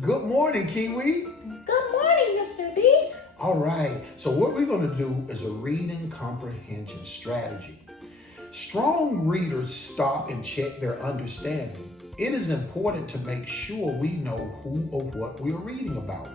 Good morning, Kiwi. Good morning, Mr. B. All right, so what we're going to do is a reading comprehension strategy. Strong readers stop and check their understanding. It is important to make sure we know who or what we are reading about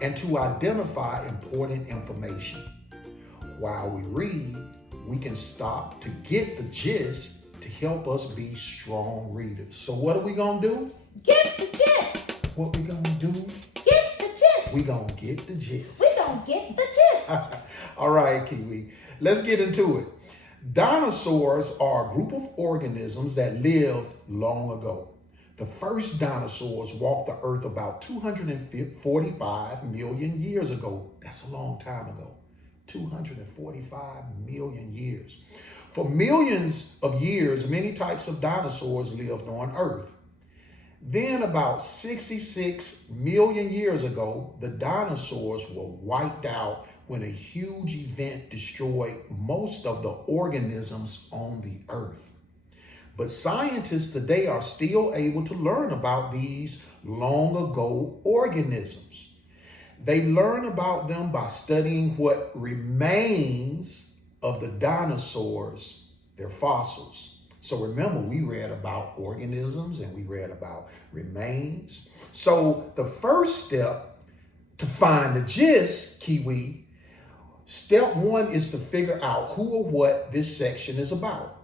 and to identify important information. While we read, we can stop to get the gist to help us be strong readers. So what are we going to do? Get the gist. What we going to do? Get the gist. We going to get the gist. We gonna get the gist. All right, Kiwi, let's get into it. Dinosaurs are a group of organisms that lived long ago. The first dinosaurs walked the earth about 245 million years ago. That's a long time ago. 245 million years. For millions of years, many types of dinosaurs lived on Earth. Then about 66 million years ago, the dinosaurs were wiped out when a huge event destroyed most of the organisms on the Earth. But scientists today are still able to learn about these long ago organisms. They learn about them by studying what remains of the dinosaurs, their fossils. So remember, we read about organisms and we read about remains. So the first step to find the gist, Kiwi, step one is to figure out who or what this section is about.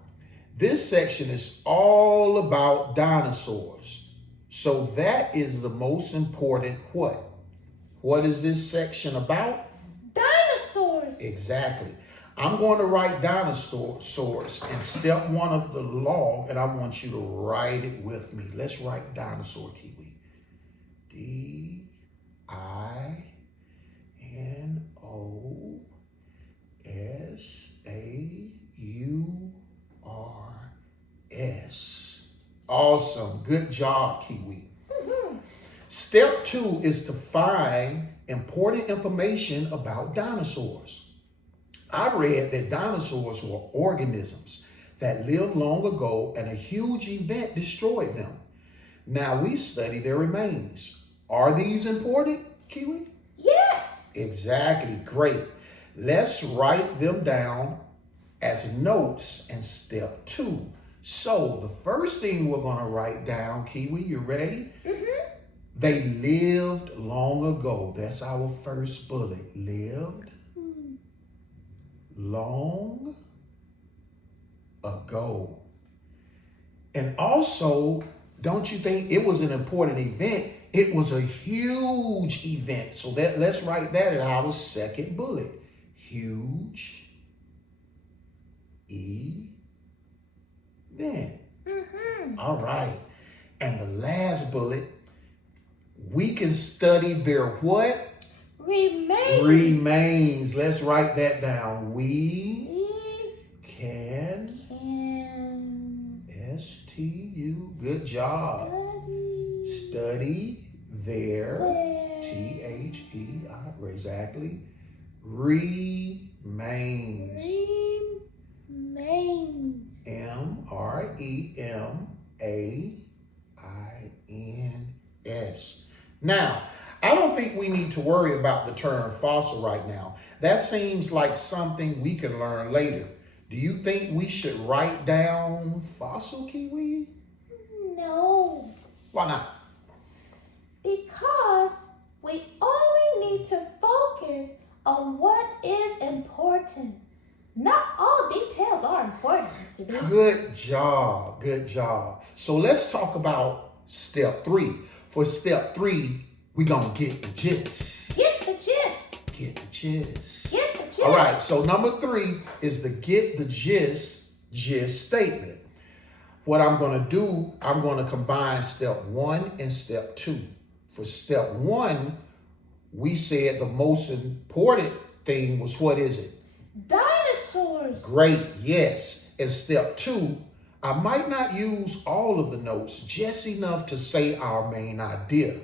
This section is all about dinosaurs. So that is the most important what? What is this section about? Dinosaurs. Exactly. I'm going to write dinosaurs in step one of the log, and I want you to write it with me. Let's write dinosaur, Kiwi. Dinosaurs. Awesome. Good job, Kiwi. Step two is to find important information about dinosaurs. I read that dinosaurs were organisms that lived long ago and a huge event destroyed them. Now we study their remains. Are these important, Kiwi? Yes. Exactly. Great. Let's write them down as notes in step two. So the first thing we're going to write down, Kiwi, you ready? They lived long ago. That's our first bullet. Lived long ago. And also, don't you think it was an important event? It was a huge event. So let's write that in our second bullet. Huge event. All right. And the last bullet, we can study their what? Remains. Let's write that down. We can S-T-U. Good job. Study their T-H-E-I. Exactly. Remains. M-R-E-M-A-I-N-S. Now, I don't think we need to worry about the term fossil right now. That seems like something we can learn later. Do you think we should write down fossil, Kiwi? No. Why not? Because we only need to focus on what is important. Not all details are important, Mr. B. Good job. Good job. So let's talk about step three. For step three, we're going to get the gist. Get the gist. Get the gist. Get the gist. All right, so number three is the get the gist statement. What I'm going to do, I'm going to combine step one and step two. For step one, we said the most important thing was, what is it? Dinosaurs. Great, yes. And step two, I might not use all of the notes, just enough to say our main idea.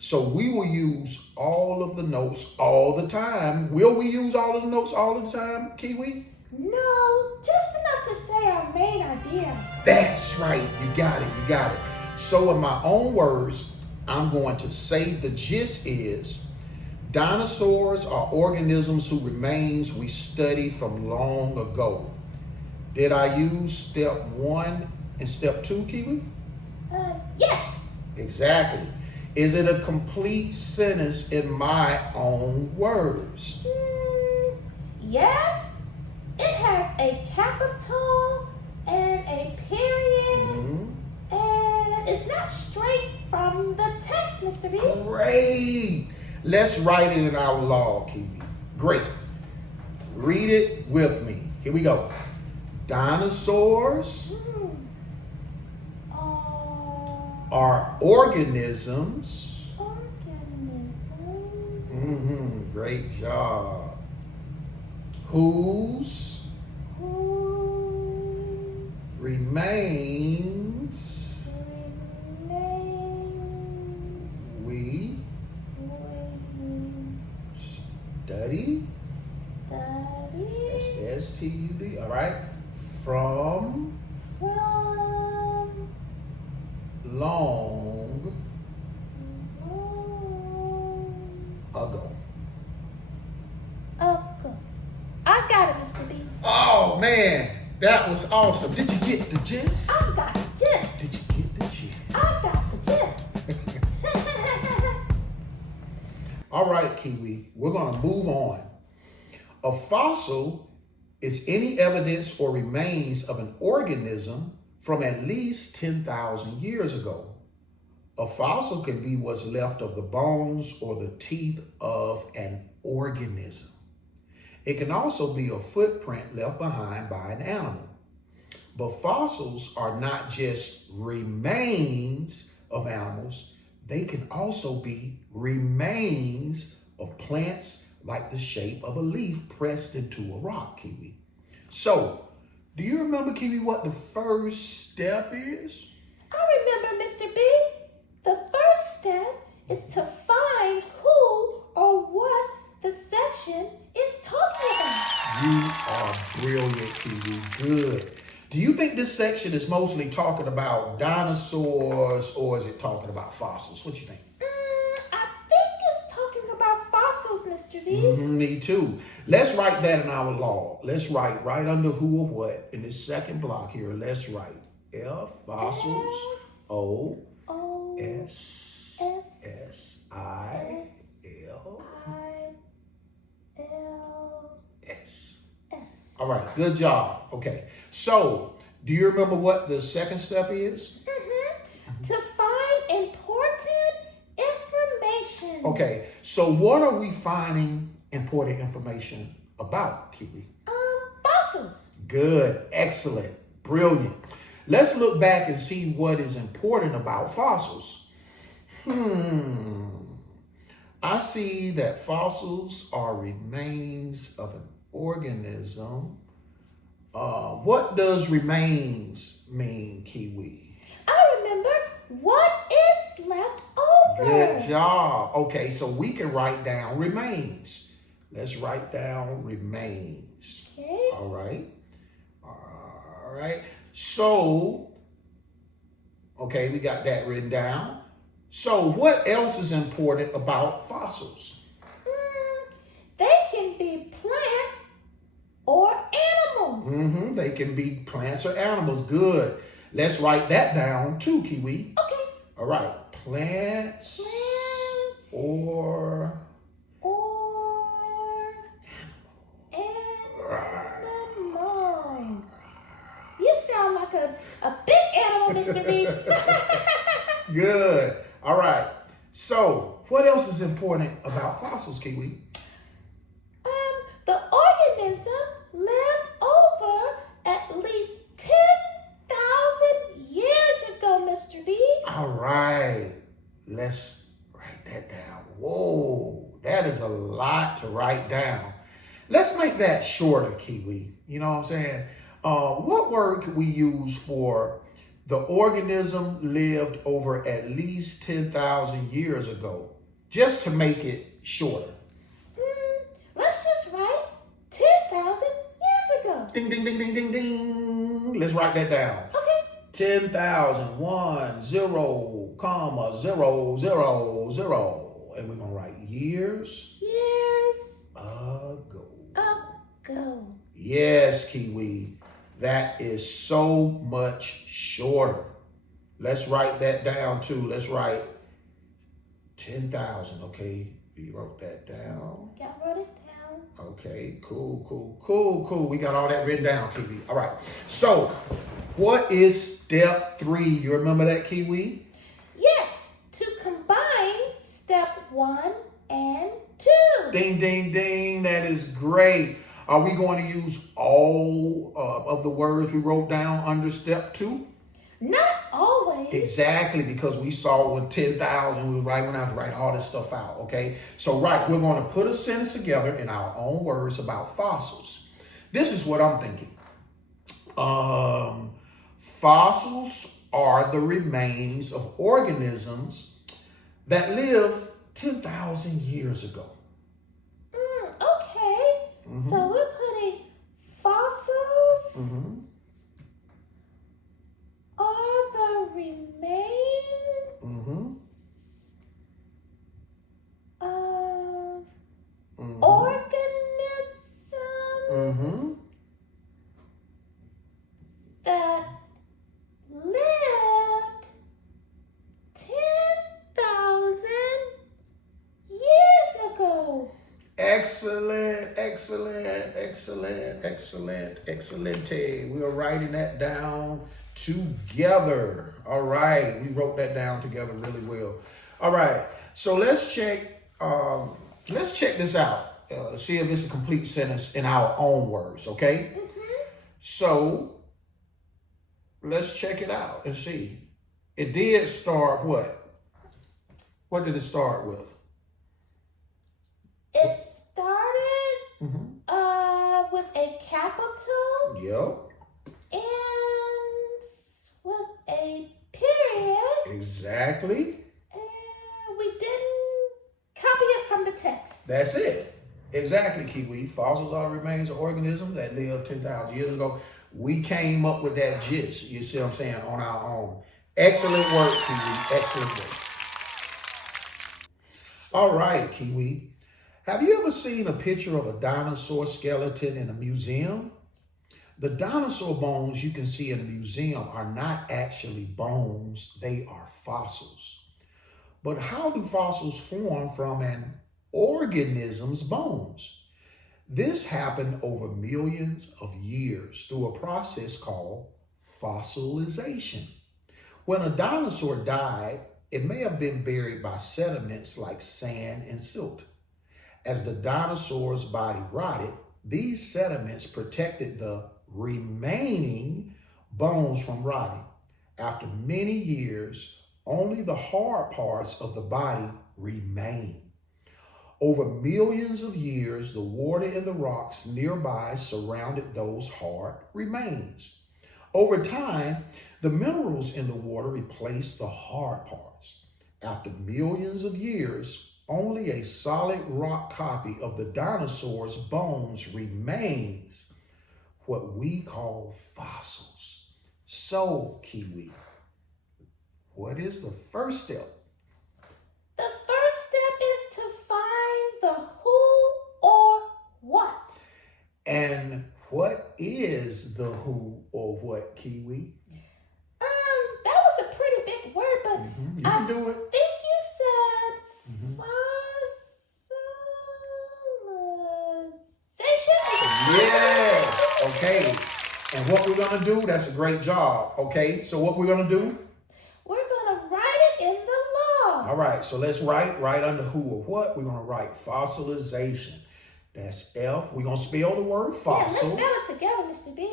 So we will use all of the notes all the time. Will we use all of the notes all the time, Kiwi? No, just enough to say our main idea. That's right. You got it. So in my own words, I'm going to say the gist is dinosaurs are organisms whose remains we study from long ago. Did I use step 1 and step 2, Kiwi? Yes. Exactly. Is it a complete sentence in my own words? Yes. It has a capital and a period, and it's not straight from the text, Mr. B. Great. Let's write it in our log, Kiwi. Great. Read it with me. Here we go. Dinosaurs are organisms. Great job. Whose remains we study. That's S-T-U-D. All right. From long ago. I got it, Mr. B. Oh man, that was awesome. Did you get the gist? I got the gist. Did you get the gist? I got the gist. All right, Kiwi, we're going to move on. A fossil is any evidence or remains of an organism from at least 10,000 years ago. A fossil can be what's left of the bones or the teeth of an organism. It can also be a footprint left behind by an animal. But fossils are not just remains of animals, they can also be remains of plants like the shape of a leaf pressed into a rock, Kiwi. So, do you remember, Kiwi, what the first step is? I remember, Mr. B. The first step is to find who or what the section is talking about. You are brilliant, Kiwi. Good. Do you think this section is mostly talking about dinosaurs or is it talking about fossils? What you think? I think it's talking about fossils, Mr. B. Me too. Let's write that in our log. Let's write right under who or what in this second block here. Let's write F, fossils, O, S, S, I, L, S. All right, good job. Okay, so do you remember what the second step is? To find important information. Okay, so what are we finding important information about, Kiwi? Fossils. Good, excellent, brilliant. Let's look back and see what is important about fossils. I see that fossils are remains of an organism. What does remains mean, Kiwi? I remember what is left over. Good job. Okay, so we can write down remains. Let's write down remains. Okay. All right. All right. So, okay, we got that written down. So what else is important about fossils? They can be plants or animals. They can be plants or animals. Good. Let's write that down too, Kiwi. Okay. All right. Plants or animals. You sound like a big animal, Mr. B. Good. All right. So, what else is important about fossils, Kiwi? The organism lived over at least 10,000 years ago, Mr. B. All right. Let's write that down. Whoa, that is a lot to write down. Let's make that shorter, Kiwi. You know what I'm saying? What word could we use for the organism lived over at least 10,000 years ago? Just to make it shorter. Let's just write 10,000 years ago. Ding, ding, ding, ding, ding, ding. Let's write that down. Okay. 10,000, 1, 0, comma, 0, 0, 0. And we're going to write years Years ago. ago. Yes, Kiwi. That is so much shorter. Let's write that down too. Let's write 10,000, okay? We wrote that down. Yeah, I wrote it down. Okay, cool. We got all that written down, Kiwi. All right. So, what is step 3? You remember that, Kiwi? Yes, to combine step 1 and 2. Ding, ding, ding. That is great. Are we going to use all of the words we wrote down under step 2? Not always. Exactly, because we saw with 10,000, we was right when I was writing all this stuff out, okay? So, right, we're going to put a sentence together in our own words about fossils. This is what I'm thinking. Fossils are the remains of organisms that lived 10,000 years ago. Okay. Mm-hmm. So we're putting fossils Mm-hmm. are the remains Mm-hmm. of Mm-hmm. organisms Mm-hmm. that lived 10,000 years ago. Excellent. We are writing that down together. All right. We wrote that down together really well. All right. So let's check this out. See if it's a complete sentence in our own words, okay? Mm-hmm. So let's check it out and see. It did start what? What did it start with? It started Mm-hmm. with a capital Yep. and with a period, Exactly. and we didn't copy it from the text. That's it. Exactly, Kiwi. Fossils are remains of organisms that lived 10,000 years ago. We came up with that gist, you see what I'm saying, on our own. Excellent work, Kiwi. Excellent work. All right, Kiwi. Have you ever seen a picture of a dinosaur skeleton in a museum? The dinosaur bones you can see in a museum are not actually bones, they are fossils. But how do fossils form from an organism's bones? This happened over millions of years through a process called fossilization. When a dinosaur died, it may have been buried by sediments like sand and silt. As the dinosaur's body rotted, these sediments protected the remaining bones from rotting. After many years, only the hard parts of the body remain. Over millions of years, the water in the rocks nearby surrounded those hard remains. Over time, the minerals in the water replaced the hard parts. After millions of years, only a solid rock copy of the dinosaur's bones remains, what we call fossils. So, Kiwi, what is the first step? The first step is to find the who or what. And what is the who or what, Kiwi? That was a pretty big word, but You can do it. I think you said fossilization. Yes. Okay. And what we're going to do, that's a great job. Okay. So what we're going to do? We're going to write it in the log. All right. So let's write right under who or what. We're going to write fossilization. That's F. We're going to spell the word Yeah, fossil. let's spell it together, Mr. B.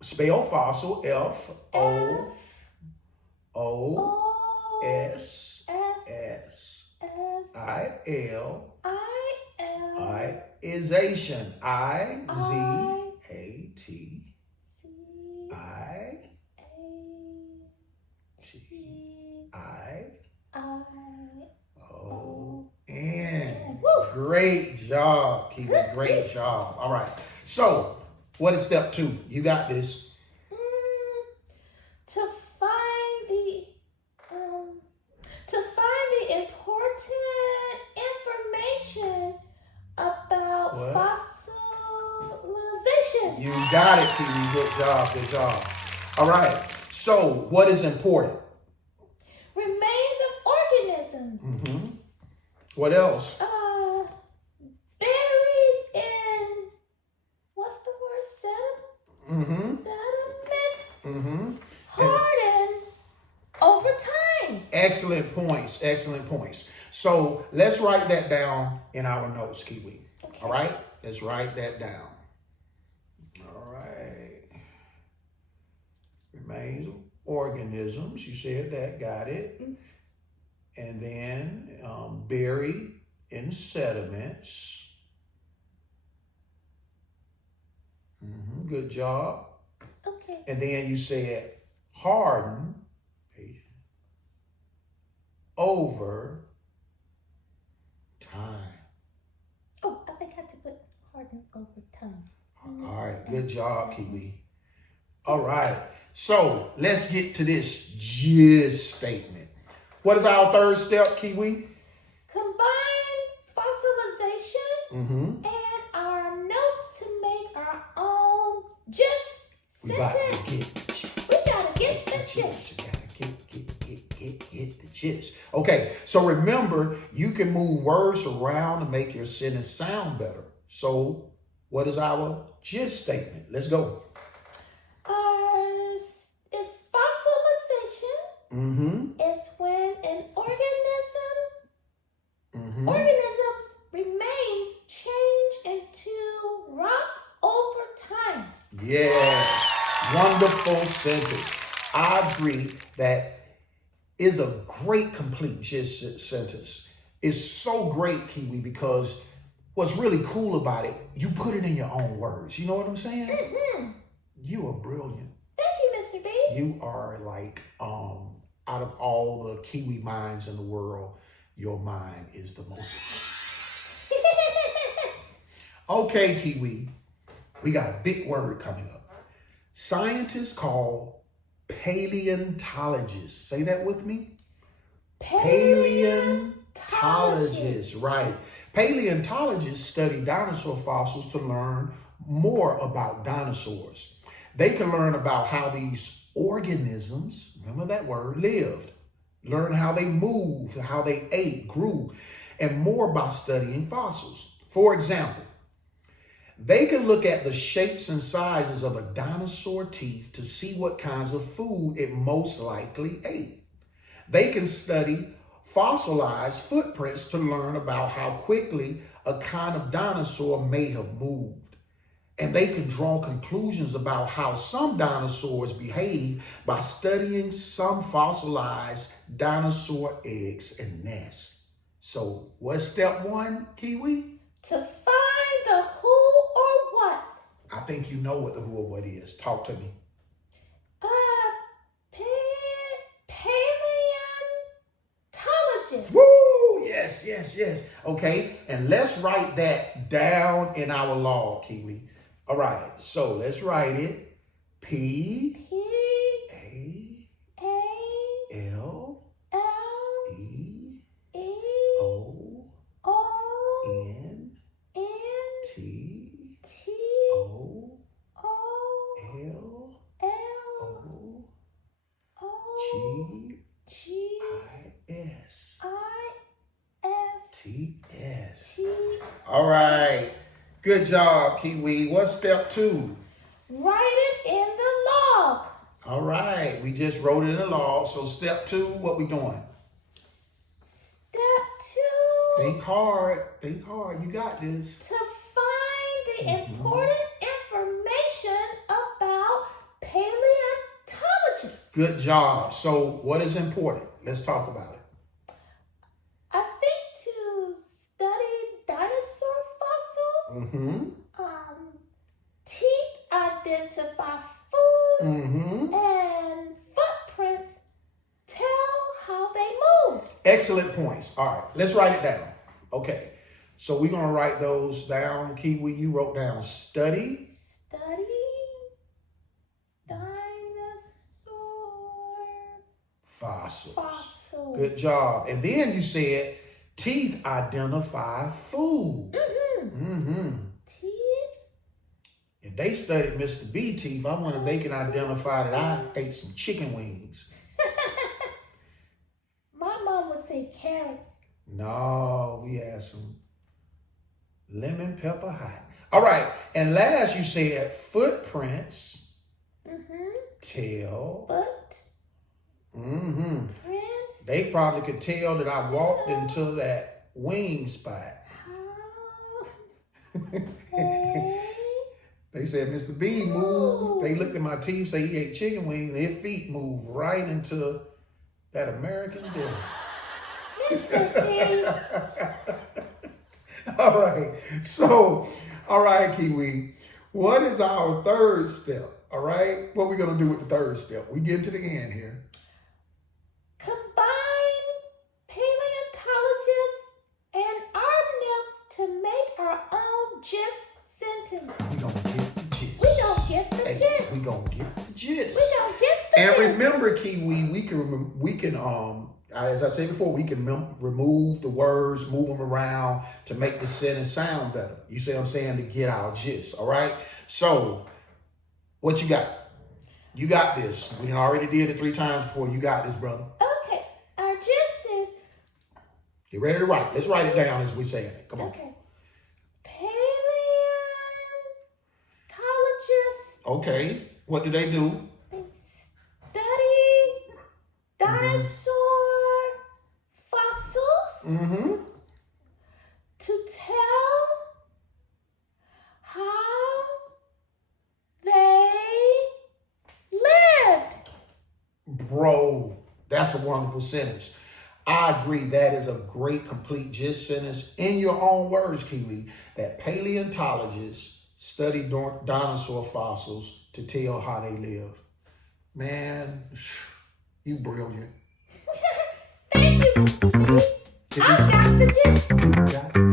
Spell fossil. F F-O-O-S-S. O S I-L. I L Ization. I-Z-A-T. C I-T-I-O-N. Woo. Great job, Kiwi. Great job. All right. So, what is step 2? You got this. To find You got it, Kiwi. Good job. Good job. All right. So, what is important? Remains of organisms. Mm-hmm. What else? Buried in, what's the word? Mm-hmm. Sediments. Mm-hmm. Hardened over time. Excellent points. Excellent points. So let's write that down in our notes, Kiwi. Okay. All right? Let's write that down. All right. Remains of organisms. You said that. Got it. Mm-hmm. And then buried in sediments. Mm-hmm. Good job. Okay. And then you said harden over time. Oh, I think I had to put hardened over time. All right, good job, Kiwi. All right, so let's get to this gist statement. What is our third step, Kiwi? Combine fossilization Mm-hmm. and our notes to make our own gist We got to sentence. We gotta get the gist. We gotta get the gist. Okay, so remember, you can move words around to make your sentence sound better. So, what is our gist statement? Let's go. Is fossilization. Mm-hmm. It's when an Mm-hmm. organism's remains change into rock over time. Yes, wonderful sentence. I agree that is a great complete gist sentence. It's so great, Kiwi, because what's really cool about it, you put it in your own words. You know what I'm saying? Mm-hmm. You are brilliant. Thank you, Mr. B. You are like, out of all the Kiwi minds in the world, your mind is the most. Okay, Kiwi, we got a big word coming up. Scientists call paleontologists. Say that with me. Paleontologists, right. Paleontologists study dinosaur fossils to learn more about dinosaurs. They can learn about how these organisms, remember that word, lived, learn how they moved, how they ate, grew, and more by studying fossils. For example, they can look at the shapes and sizes of a dinosaur teeth to see what kinds of food it most likely ate. They can study fossilized footprints to learn about how quickly a kind of dinosaur may have moved. And they can draw conclusions about how some dinosaurs behave by studying some fossilized dinosaur eggs and nests. So what's step one, Kiwi? To find the who or what. I think you know what the who or what is. Talk to me. Paleontologist. Woo! Yes, yes, yes. Okay, and let's write that down in our log, Kiwi. All right, so let's write it. P A L E O N T O L O G I S T S. All right. Good job, Kiwi. What's step two? Write it in the log. All right. We just wrote it in the log. So step two, what we doing? Step two. Think hard. Think hard. You got this. To find the important information about paleontologists. Good job. So what is important? Let's talk about it. I think to study dinosaur fossils. Mm-hmm. Teeth identify food. Mm-hmm. And footprints tell how they moved. Excellent points. All right. Let's write it down. Okay. So we're going to write those down. Kiwi, you wrote down study dinosaur fossils. Good job. And then you said teeth identify food. Mm-hmm. Mm-hmm. Teeth And they studied Mr. B teeth. I wonder if they can identify that I ate some chicken wings. My mom would say carrots. No, we had some lemon pepper hot. All right, and last you said footprints, tail. Foot. Prints. They probably could tell that I walked into that wing spot. Hey. They said, Mr. B moved. They looked at my teeth, say he ate chicken wings. Their feet moved right into that American dinner. Mr. B. All right. So, all right, Kiwi. What is our third step? All right. What we going to do with the third step? We get to the end here. Combine paleontologists and our notes to make our own gist sentence. We going to get the gist. We don't get the Hey, gist. we going to get the gist. We don't get the And gist. remember, Kiwi, we can as I said before, we can remove the words, move them around to make the sentence sound better. You see what I'm saying? To get our gist. All right. So, what you got? You got this. We already did it 3 times before. You got this, brother. Okay, our gist is You ready to write? Let's write it down as we say it. Come on. okay. Paleontologists, Okay. What do they do? they study dinosaur fossils to tell how they lived. Bro, that's a wonderful sentence. I agree. That is a great, complete gist sentence in your own words, Kiwi, that paleontologists study dinosaur fossils to tell how they live. Man, you brilliant. Thank you, Mr. B. I got the gist. You got it.